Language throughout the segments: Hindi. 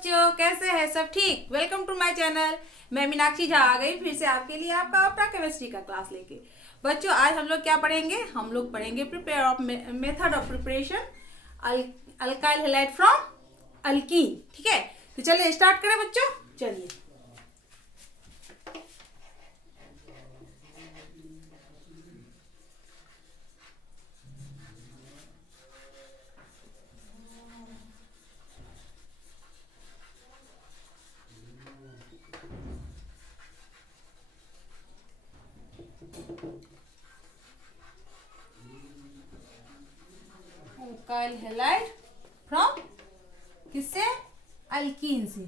बच्चों, कैसे हैं सब? ठीक। Welcome to my channel. मैं मीनाक्षी झा आ गई फिर से आपके लिए आपका अपना केमिस्ट्री का क्लास लेके। बच्चों, आज हम लोग क्या पढ़ेंगे? हम लोग पढ़ेंगे prepare of method of preparation alkyl halide from alkyne. ठीक है, तो चलिए स्टार्ट करें बच्चों। चलिए, अल्काइल हैलाइड फ्रॉम किससे? अल्कीन से।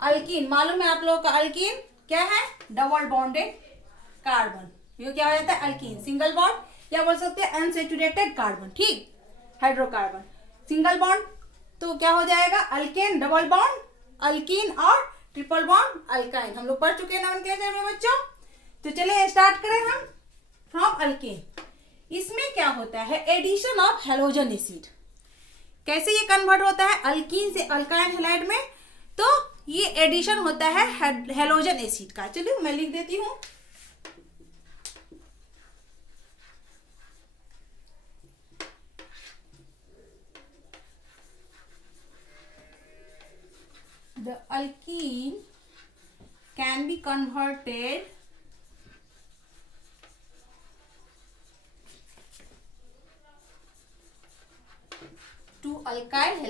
अल्कीन मालूम है आप लोगों का? अल्कीन क्या है? Double bonded carbon. ये क्या हो जाता है? अल्कीन। सिंगल बॉन्ड या बोल सकते हैं अनसेचुरेटेड कार्बन। ठीक, हाइड्रोकार्बन। सिंगल बॉन्ड तो क्या हो जाएगा? अल्केन। डबल बॉन्ड अल्कीन और ट्रिपल बॉन्ड अल्काइन। हम लोग पढ़ चुके हैं नोमेनक्लेचर में बच्चों। तो चलिए स्टार्ट करें हम। फ्रॉम अल्केन, इसमें क्या होता है? Addition of halogen acid. कैसे ये कन्वर्ट होता है अल्कीन से अल्काइल हैलाइड में? तो ये एडिशन होता है हेलोजन एसिड का। चलिए मैं लिख देती हूं। The alkene can be converted to alkyl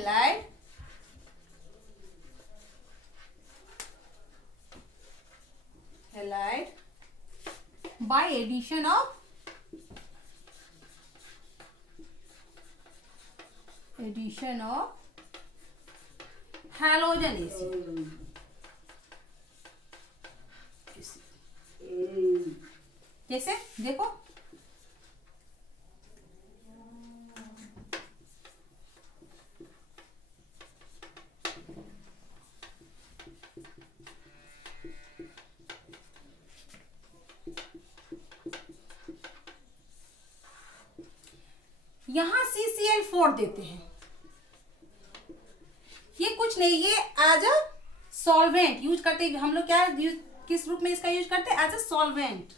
halide by addition of halogen acid। जैसे देखो, यहां CCl4 देते हैं। ये कुछ नहीं, ये एज अ सॉल्वेंट यूज करते हैं। हम लोग क्या यूज, किस रूप में इसका यूज करते हैं? As a solvent.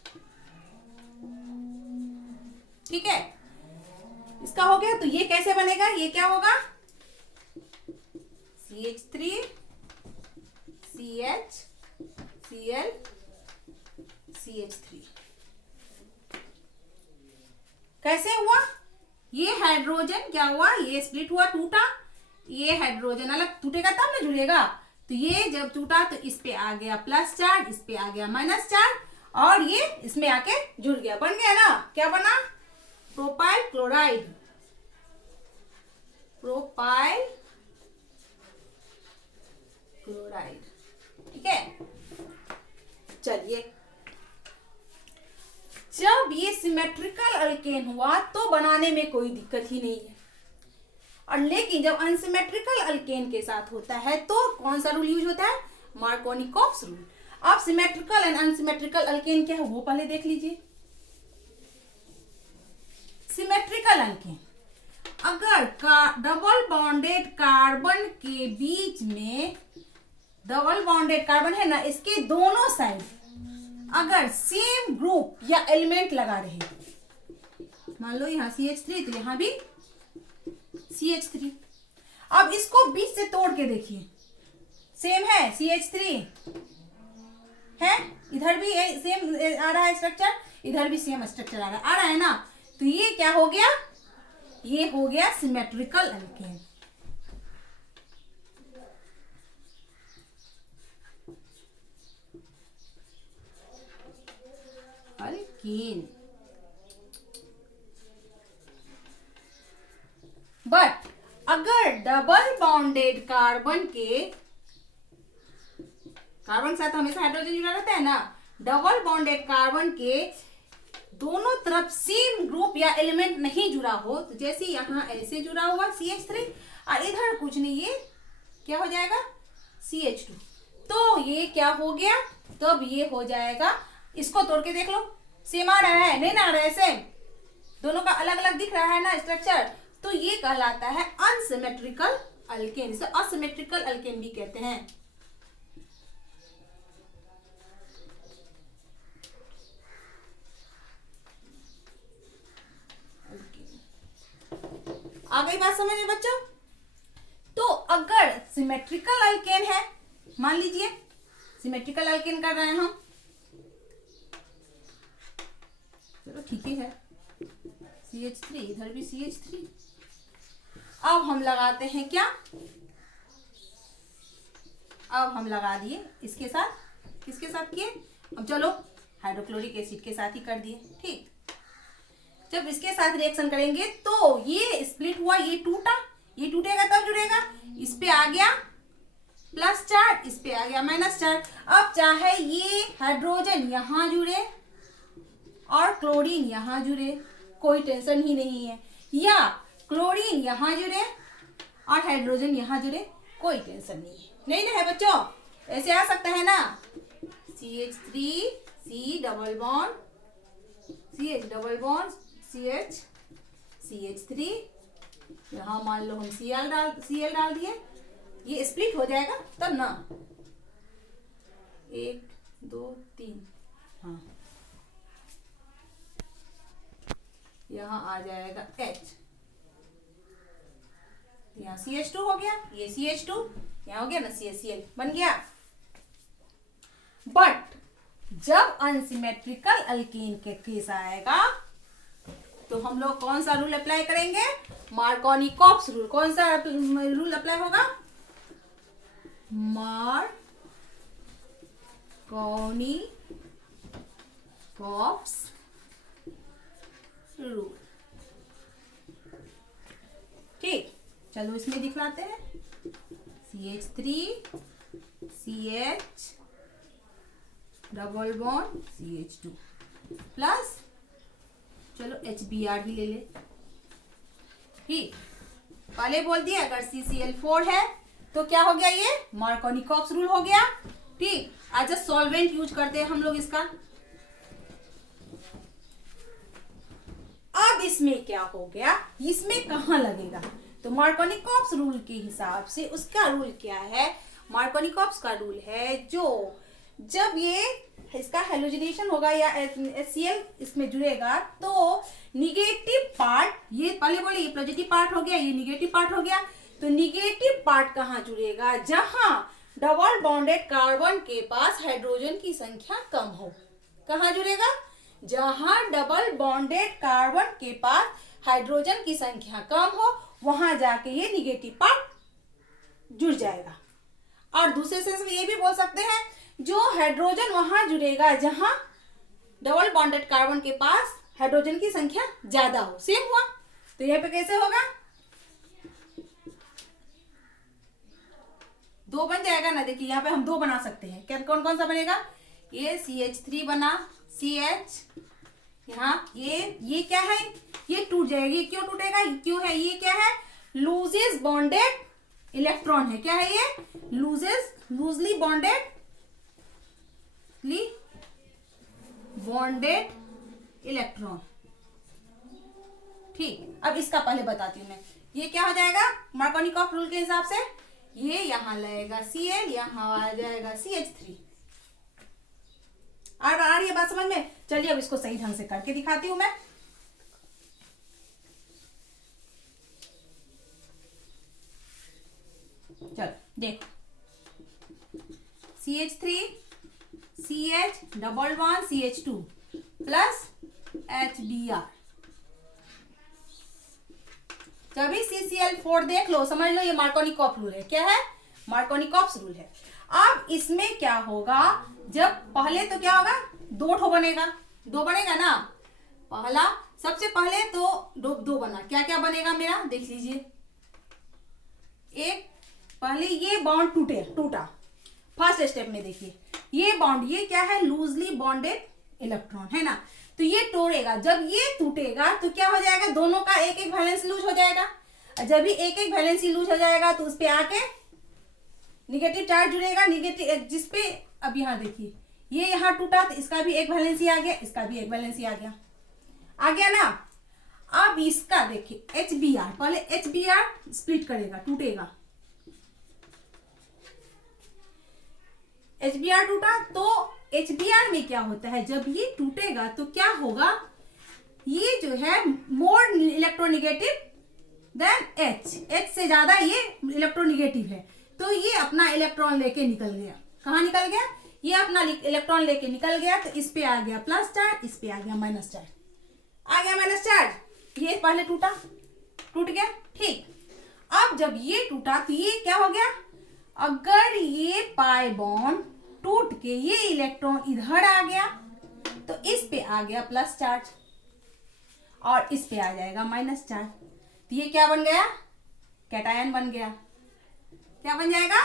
ठीक है, इसका हो गया। तो ये कैसे बनेगा? ये क्या होगा? CH3 CH Cl CH3। कैसे हुआ? ये हाइड्रोजन क्या हुआ? ये स्प्लिट हुआ, टूटा। ये हाइड्रोजन अलग टूटेगा तब ना जुड़ेगा। तो ये जब टूटा तो इस पे आ गया प्लस चार्ज, इस पे आ गया माइनस चार्ज, और ये इसमें आके जुड़ गया। बन गया ना? क्या बना? Propyl chloride. Propyl chloride. ठीक है, चलिए। जब ये सिमेट्रिकल अल्केन हुआ तो बनाने में कोई दिक्कत ही नहीं है। और लेकिन जब अनसिमेट्रिकल अल्केन के साथ होता है तो कौन सा रूल यूज होता है? Markovnikov's rule. अब सिमेट्रिकल एंड अनसिमेट्रिकल अल्केन क्या है वो पहले देख लीजिए। सिमेट्रिकल अल्केन, अगर डबल बॉन्डेड कार्बन के बीच में, डबल बॉन्डेड कार्बन है ना, इसके दोनों साइड अगर सेम ग्रुप या एलिमेंट लगा रहे, मान लो यहाँ CH3 तो यहाँ भी CH3। अब इसको बीच से तोड़ के देखिए, सेम है, CH3 है, इधर भी सेम आ रहा है स्ट्रक्चर, इधर भी सेम स्ट्रक्चर आ रहा है ना। तो ये क्या हो गया? ये हो गया सिमेट्रिकल अल्केन। अल्कीन। बट अगर डबल बॉन्डेड कार्बन के, कार्बन के साथ हमेशा हाइड्रोजन जुड़ा रहता है ना, डबल बॉन्डेड कार्बन के दोनों तरफ सेम ग्रुप या एलिमेंट नहीं जुड़ा हो, तो जैसे यहां ऐसे जुड़ा हुआ CH3 और इधर कुछ नहीं, ये क्या हो जाएगा? CH2। तो ये क्या हो गया? तब ये हो जाएगा, इसको तोड़ के देख लो, सेम आ रहा है नहीं ना? आ रहा है सेम, दोनों का अलग अलग दिख रहा है ना स्ट्रक्चर, तो ये कहलाता है अनसिमेट्रिकल अल्केन। इसे असिमेट्रिकल अल्केन भी कहते हैं। आ गई बात समझ में बच्चों? तो अगर सिमेट्रिकल अल्केन है, मान लीजिए सिमेट्रिकल अल्केन कर रहे हैं हम, चलो ठीक ही है, CH3 इधर भी CH3। अब हम लगाते हैं क्या, अब हम लगा दिए इसके साथ, किसके साथ किए, अब चलो हाइड्रोक्लोरिक एसिड के साथ ही कर दिए। ठीक, जब इसके साथ रिएक्शन करेंगे तो ये स्प्लिट हुआ, ये टूटा, ये टूटेगा तब जुड़ेगा, इस पे आ गया प्लस चार्ज, इस पे आ गया माइनस चार्ज। अब चाहे ये हाइड्रोजन यहां जुड़े और क्लोरीन यहां जुड़े, कोई टेंशन ही नहीं है, या क्लोरीन यहां जुड़े और हाइड्रोजन यहां जुड़े, कोई टेंशन नहीं है। नहीं ना है बच्चों, ऐसे आ सकता है ना, CH3 C double bond CH double bond CH CH3, यहाँ मान लो हम Cl डाल दिए, ये स्प्लिट हो जाएगा तब ना, 1 2 3, हाँ यहाँ आ जाएगा H, यहाँ CH2 हो गया, ये CH2, यहाँ हो गया ना CHCl बन गया। बट जब अनसिमेट्रिकल अल्केन के केस आएगा तो हम लोग कौन सा रूल अप्लाई करेंगे, मार्कोनी-कॉप्स रूल। कौन सा रूल अप्लाई होगा, मार्कोनी-कॉप्स रूल। ठीक, चलो इसमें दिखलाते हैं, CH3 CH double bond CH2 plus, चलो HBr भी ले ले। ठीक, पहले बोल दिया अगर CCl4 है तो क्या हो गया, ये मार्कोनी-कॉप्स रूल हो गया। ठीक, एज अ सॉल्वेंट यूज करते हैं हम लोग इसका। अब इसमें क्या हो गया, इसमें कहां लगेगा, तो मार्कोनी-कॉप्स रूल के हिसाब से उसका रूल क्या है, मार्कोनी-कॉप्स का रूल है जो जब ये इसका हेलोजिनेशन होगा या HCl इसमें जुड़ेगा तो निगेटिव पार्ट, ये पहले बोले ये पॉजिटिव पार्ट हो गया, ये निगेटिव पार्ट हो गया, तो निगेटिव पार्ट कहाँ जुड़ेगा, जहां डबल बॉन्डेड कार्बन के पास हाइड्रोजन की संख्या कम हो। कहाँ जुड़ेगा, जहां डबल बॉन्डेड कार्बन के पास हाइड्रोजन की संख्या कम हो, वहां जाके ये निगेटिव पार्ट जुड़ जाएगा। और दूसरे सेंस में ये भी बोल सकते हैं, जो हाइड्रोजन वहां जुड़ेगा जहां डबल बॉन्डेड कार्बन के पास हाइड्रोजन की संख्या ज्यादा हो। सेम हुआ, तो यहाँ पे कैसे होगा, 2 बन जाएगा ना। देखिए यहाँ पे हम 2 बना सकते हैं, क्या कौन कौन सा बनेगा, ये CH3 बना, CH, यहाँ ये क्या है, ये टूट जाएगी। क्यों टूटेगा, क्यों है, ये क्या है, लूजेस बॉन्डेड इलेक्ट्रॉन है। क्या है ये, लूजली बॉन्डेड इलेक्ट्रॉन। ठीक, अब इसका पहले बताती हूं मैं, ये क्या हो जाएगा मार्कोनी-कॉप्स रूल के हिसाब से, ये यहां लगेगा Cl, यहां आ जाएगा CH3। आ रही है बात समझ में? चलिए अब इसको सही ढंग से करके दिखाती हूं मैं। चलो देखो, CH3 CH double bond CH2 plus HBr, जब CCl4 देख लो, समझ लो ये मार्कोनी-कॉप्स रूल है। क्या है, मार्कोनी-कॉप्स रूल है। अब इसमें क्या होगा, जब पहले तो क्या होगा, 2 बनेगा, 2 बनेगा ना, पहला सबसे पहले तो 2 बना, क्या क्या बनेगा मेरा देख लीजिए। एक पहले ये बॉन्ड टूटा, फर्स्ट स्टेप में देखिए, ये बॉन्ड, ये क्या है, लूजली बॉन्डेड इलेक्ट्रॉन है ना, तो ये तोड़ेगा। जब ये टूटेगा तो क्या हो जाएगा, दोनों का एक एक वैलेंस लूज हो जाएगा। जब भी एक एक वैलेंसी लूज हो जाएगा तो उस पे आके निगेटिव चार्ज जुड़ेगा, निगेटिव जिसपे, अब यहाँ देखिए ये यहाँ टूटा तो इसका भी एक वैलेंसी आ गया, इसका भी एक वैलेंसी आ गया ना। अब इसका देखिए HBr, पहले HBr स्प्लिट करेगा, टूटेगा। HBr टूटा तो HBr में क्या होता है, जब ये टूटेगा तो क्या होगा, ये जो है मोर इलेक्ट्रोनिगेटिव देन H से ज्यादा ये इलेक्ट्रोनिगेटिव है, तो ये अपना इलेक्ट्रॉन लेके निकल गया। कहाँ निकल गया, ये अपना इलेक्ट्रॉन लेके निकल गया, तो इस पे आ गया प्लस चार्ज, इस पे आ गया माइनस चार्ज, आ गया माइनस चार्ज। ये पहले टूटा, टूट गया, ठीक। अब जब ये टूटा तो ये क्या हो गया, अगर ये पाई बॉन्ड टूट के ये इलेक्ट्रॉन इधर आ गया तो इस पे आ गया प्लस चार्ज और इस पे आ जाएगा माइनस चार्ज, तो ये क्या बन गया, कैटायन बन गया। क्या बन जाएगा,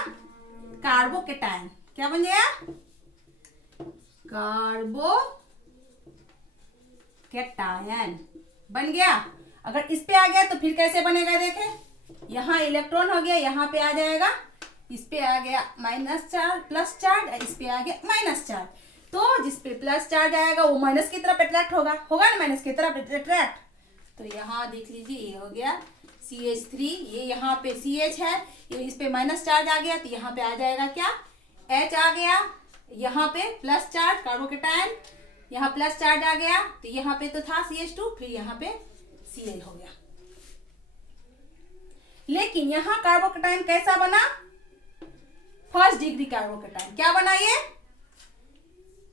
कार्बोकैटायन। क्या बन गया, कार्बोकैटायन बन गया। अगर इस पे आ गया तो फिर कैसे बनेगा, देखें, यहाँ इलेक्ट्रॉन हो गया, यहाँ पे आ जाएगा, इस पे आ गया माइनस चार्ज, प्लस चार्ज, और इस पे आ गया माइनस चार्ज। तो जिस पे प्लस चार्ज आएगा वो माइनस की तरफ अट्रैक्ट होगा, होगा ना माइनस की तरफ अट्रैक्ट। तो यहाँ देख लीजिए, ये हो गया CH3, ये यहाँ पे CH है, ये इस पे माइनस चार्ज आ गया, तो यहाँ पे आ जाएगा क्या, H आ गया, यहाँ पे प्लस चार्ज कार्बोकैटायन, यहाँ प्लस चार्ज आ गया, तो यहाँ पे तो था CH2, फिर यहाँ पे Cl हो गया। लेकिन यहाँ कार्बोकैटायन कैसा बना, फर्स्ट डिग्री कार्बोकैटायन। क्या बना ये,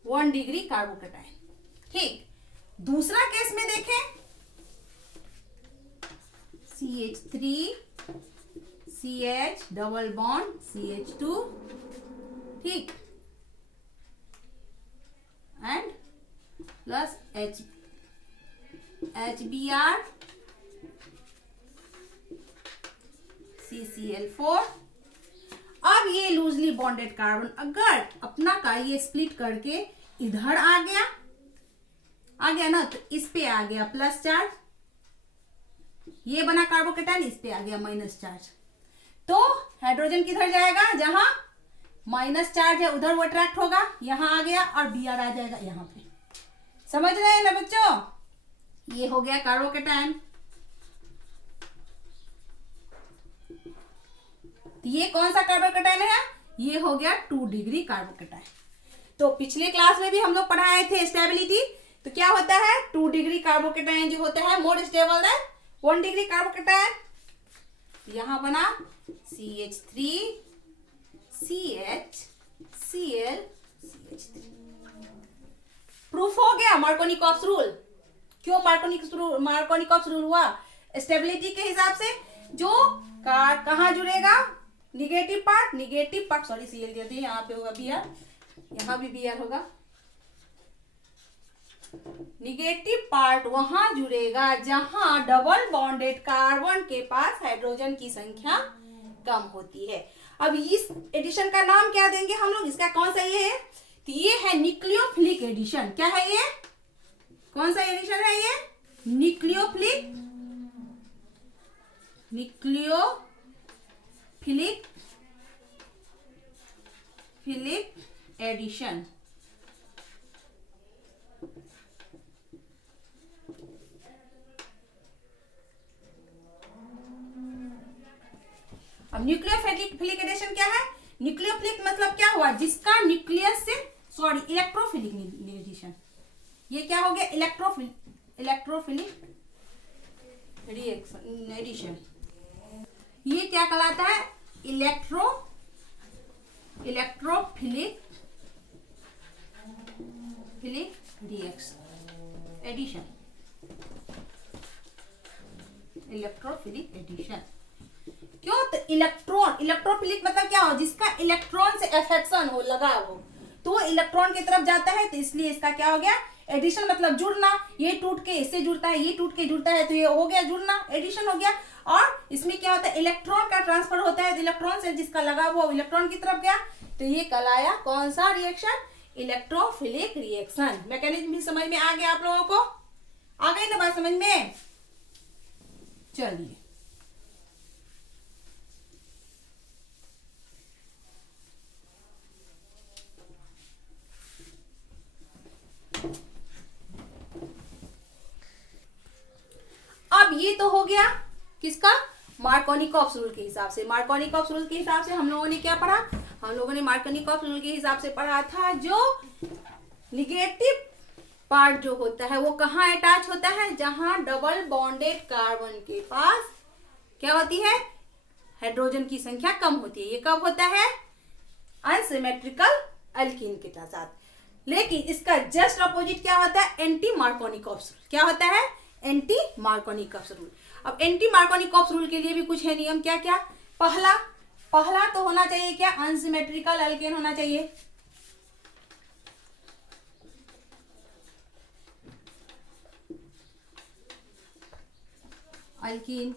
1 डिग्री कार्बोकैटायन, ठीक। दूसरा केस में देखें, CH3 CH double bond CH2, ठीक, एंड प्लस HBr CCl4। अब ये लूजली बॉन्डेड कार्बन अगर अपना का ये स्प्लिट करके इधर आ गया ना, तो इस पे आ गया प्लस चार्ज, ये बना कार्बोकैटायन, इस पे आ गया माइनस चार्ज। तो हाइड्रोजन किधर जाएगा, जहां माइनस चार्ज है उधर वो अट्रैक्ट होगा, यहां आ गया, और Br आ जाएगा यहाँ पे। समझ रहे हैं ना बच्चों, ये हो गया कार्बोकैटायन। तो ये कौन सा कार्बोकैटायन है, ये हो गया 2 डिग्री कार्बोकैटायन। तो पिछले क्लास में भी हम लोग पढ़ाए थे स्टेबिलिटी, तो क्या होता है, 2 डिग्री कार्बोकैटायन जो होता है more stable then 1 degree carbocation. यहां बना CH3 CH Cl CH3। Proof हो गया मार्कोनिकॉप्स रूल। क्यों मार्कोनिकॉप्स रूल हुआ, स्टेबिलिटी के हिसाब से जो कहाँ जुड़ेगा, निगेटिव पार्ट, सॉरी Cl दिया थी, यहाँ पे होगा Br, यहाँ भी Br होगा। निगेटिव पार्ट वहां जुड़ेगा जहां डबल बॉन्डेड कार्बन के पास हाइड्रोजन की संख्या कम होती है। अब इस एडिशन का नाम क्या देंगे हम लोग, इसका कौन सा ये है, तो ये है न्यूक्लियोफिलिक एडिशन। क्या है ये, कौन सा एडिशन है ये, न्यूक्लियोफिलिक एडिशन। अब न्यूक्लियोफिलिक एडिशन क्या है, न्यूक्लियोफिलिक मतलब क्या हुआ, जिसका न्यूक्लियस से, सॉरी इलेक्ट्रोफिलिक एडिशन, ये क्या हो गया, इलेक्ट्रोफिलिक रिएक्शन एडिशन। ये क्या कहलाता है, electrophilic reaction addition, electrophilic addition. क्यों, तो इलेक्ट्रोफिलिक मतलब क्या हो, जिसका इलेक्ट्रॉन से अफेक्शन हो, लगाव हो, तो वो इलेक्ट्रॉन की तरफ जाता है, तो इसलिए इसका क्या हो गया, एडिशन मतलब जुड़ना। ये टूट के इससे जुड़ता है, ये टूट के जुड़ता है, तो ये हो गया जुड़ना, एडिशन हो गया। और इसमें क्या होता है, इलेक्ट्रॉन का ट्रांसफर होता है, तो इलेक्ट्रॉन से जिसका लगाव हो इलेक्ट्रॉन की तरफ गया, तो ये कहलाया कौन सा रिएक्शन, इलेक्ट्रोफिलिक रिएक्शन। मैकेनिज्म भी समझ में आ गया आप लोगों को, आ गई ना बात समझ में। चलिए अब ये तो हो गया किसका, मार्कोनिकॉप्स रूल के हिसाब से। मार्कोनिकॉप्स रूल के हिसाब से हम लोगों ने क्या पढ़ा, हम लोगों ने मार्कोनिकॉप्स रूल के हिसाब से पढ़ा था जो निगेटिव पार्ट जो होता है वो कहाँ अटैच होता है, जहां डबल बॉन्डेड कार्बन के पास क्या होती है, हाइड्रोजन की संख्या कम होती है। ये कब होता है, अनसिमेट्रिकल अल्कीन के साथ। लेकिन इसका जस्ट अपोजिट क्या होता है, एंटी मार्कोनिकॉप्स रूल। क्या होता है, एंटी मार्कोनिकॉप्स रूल। अब एंटी मार्कोनिकॉप्स रूल के लिए भी कुछ है नियम, क्या क्या, पहला तो होना चाहिए क्या, अनसिमेट्रिकल अल्केन होना चाहिए। अल्कीन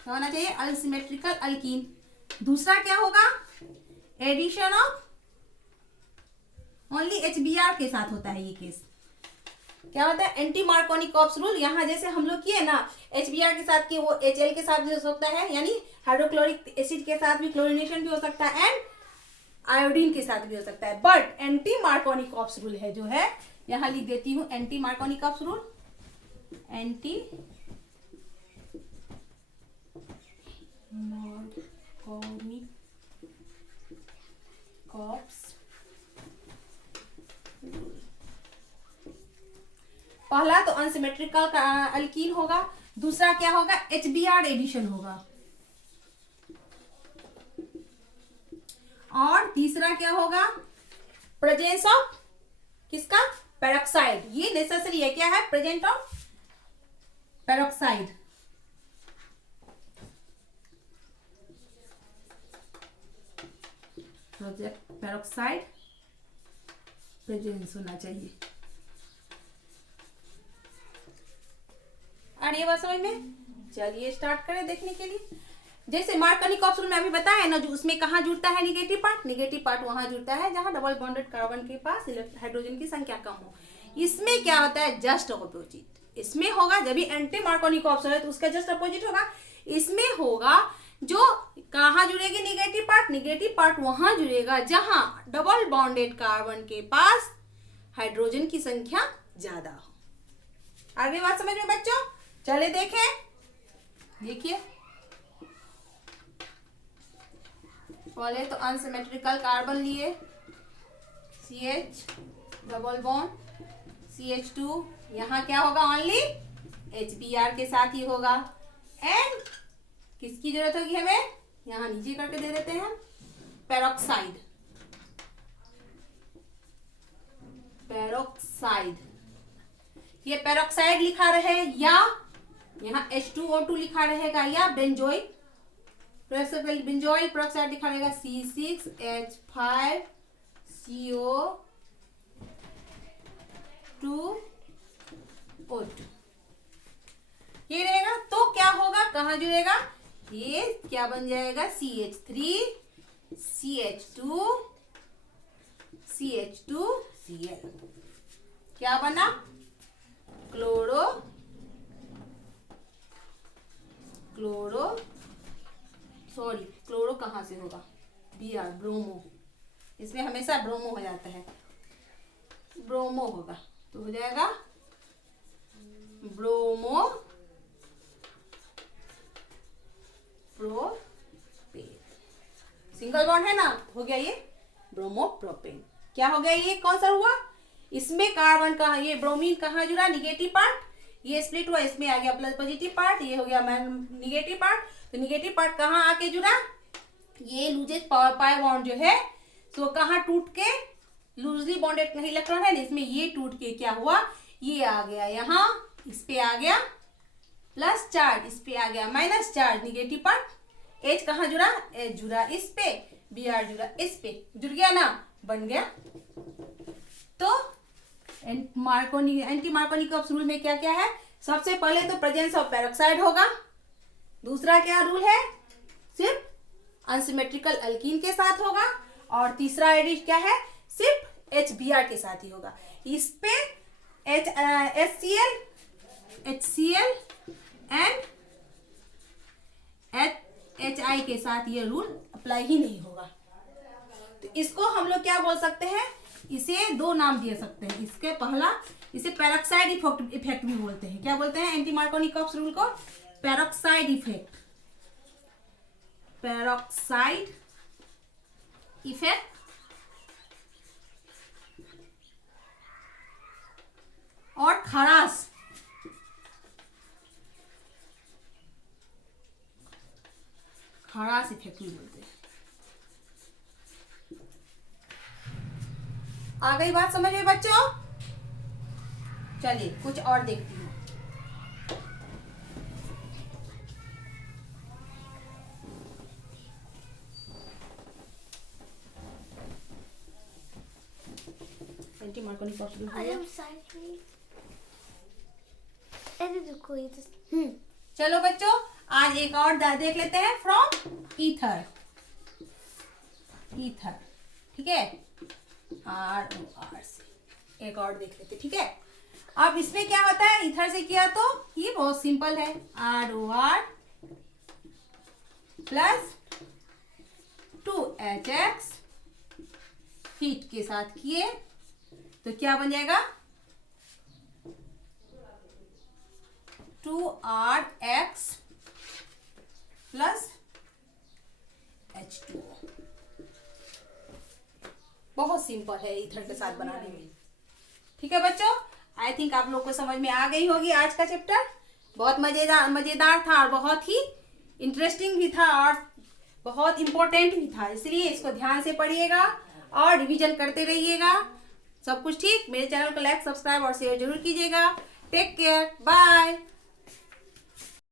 क्या होना चाहिए, अनसिमेट्रिकल अल्कीन। दूसरा क्या होगा, एडिशन ऑफ ओनली HBr के साथ होता है ये केस। क्या होता है, एंटी मार्कोनिकॉप्स रूल। यहाँ जैसे हम लोग किए ना HBr के साथ किए, वो HL के साथ भी हो सकता है, यानी हाइड्रोक्लोरिक एसिड के साथ भी क्लोरीनेशन भी हो सकता है, एंड आयोडीन के साथ भी हो सकता है। बट एंटी मार्कोनिकॉप्स रूल है जो है, यहाँ लिख देती हूँ एंटी मार्कोनिकॉप्स रूल, एंटी मार्कोनिकॉप्स। पहला तो अनसिमेट्रिकल अल्कीन होगा, दूसरा क्या होगा, HBr एडिशन होगा, और तीसरा क्या होगा, प्रेजेंस ऑफ किसका, पेरोक्साइड। ये नेसेसरी है, क्या है, present of peroxide. Peroxide presence होना चाहिए। और ये बात समझ में, चलिए स्टार्ट करें देखने के लिए। जैसे मार्कोनिकॉप्स रूल में अभी बताया ना, जो उसमें कहाँ जुड़ता है निगेटिव पार्ट वहां जुड़ता है जहां डबल बॉन्डेड कार्बन के पास हाइड्रोजन की संख्या कम हो। इसमें क्या होता है, जस्ट अपोजिट। इसमें होगा जब भी एंटी मार्कोनिकॉप्स है तो उसका जस्ट अपोजिट होगा। इसमें होगा जो कहाँ जुड़ेगी निगेटिव पार्ट वहां जुड़ेगा जहां डबल बॉन्डेड कार्बन के पास हाइड्रोजन की संख्या ज्यादा हो। आगे बात समझ में बच्चों, चले देखें, देखिए पहले तो अनसिमेट्रिकल कार्बन लिए, CH डबल बॉन्ड CH2, यहाँ क्या होगा, ओनली HBr के साथ ही होगा। एंड किसकी जरूरत होगी हमें, यहाँ नीचे करके दे देते हैं, पेरोक्साइड। ये पेरोक्साइड लिखा रहे या यहाँ H2O2 लिखा रहेगा, या बेंजोइल पेरोक्साइड लिखा रहेगा, C6H5CO2O2 ये रहेगा। तो क्या होगा, कहाँ जुड़ेगा, ये क्या बन जाएगा, CH3CH2CH2Cl। क्या बना, क्लोरो कहाँ से होगा, Br, ब्रोमो। इसमें हमेशा ब्रोमो हो जाता है, ब्रोमो होगा तो हो जाएगा ब्रोमो प्रोपेन। सिंगल बॉन्ड है ना, हो गया ये ब्रोमो प्रोपेन। क्या हो गया, ये कौन सा हुआ, इसमें कार्बन कहा, ये ब्रोमीन कहाँ जुड़ा, निगेटिव पार्ट, ये स्प्लिट हुआ, इसमें आ गया प्लस पॉजिटिव पार्ट, ये हो गया निगेटिव पार्ट। तो निगेटिव पार्ट कहाँ आके जुड़ा, ये लूजेस्ट पाई बॉन्ड जो है तो कहाँ टूट के, लूजली बॉन्डेड इलेक्ट्रॉन है ना, इसमें ये टूट के क्या हुआ, ये आ गया यहाँ, इस पे आ गया प्लस चार्ज, इस पे आ गया minus charge, negative part. H कहाँ जुड़ा, H जुड़ा इस पे, Br जुड़ा इस पे, जुड़ गया ना, बन गया। तो एंटी मार्कोनिकॉप्स रूल में क्या क्या है, सबसे पहले तो प्रेजेंस ऑफ पेरोक्साइड होगा, दूसरा क्या रूल है, सिर्फ अनसिमेट्रिकल अल्कीन के साथ होगा, और तीसरा एडिट क्या है, सिर्फ HBr के साथ ही होगा। इस पे HCl एंड HI के साथ ये रूल अप्लाई ही नहीं होगा। तो इसको हम लोग क्या बोल सकते हैं, इसे दो नाम दे सकते हैं। इसके पहला, इसे पेरोक्साइड इफेक्ट भी बोलते हैं। क्या बोलते हैं एंटी मार्कोनिकॉप्स रूल को? Peroxide effect, peroxide effect. और खराश, खराश इफेक्ट भी बोलते हैं। आ गई बात समझ में बच्चों? चलिए कुछ और देखती हूँ। Anti Markovnikov's rule. चलो बच्चों, आज एक और देख लेते हैं फ्रॉम ईथर। ईथर, ठीक है, ROR से एक और देख लेते, ठीक है। अब इसमें क्या होता है, ईथर से किया तो ये बहुत सिंपल है, ROR प्लस 2HX हीट के साथ किए तो क्या बन जाएगा, 2RX प्लस H2O। बहुत सिंपल है ईथर के साथ बनाने में, ठीक है बच्चों। आई थिंक आप लोग को समझ में आ गई होगी आज का चैप्टर। बहुत मजेदार था और बहुत ही इंटरेस्टिंग भी था और बहुत इंपॉर्टेंट भी था, इसलिए इसको ध्यान से पढ़िएगा और रिवीजन करते रहिएगा। सब कुछ ठीक। मेरे चैनल को लाइक, सब्सक्राइब और शेयर जरूर कीजिएगा। Take care, bye.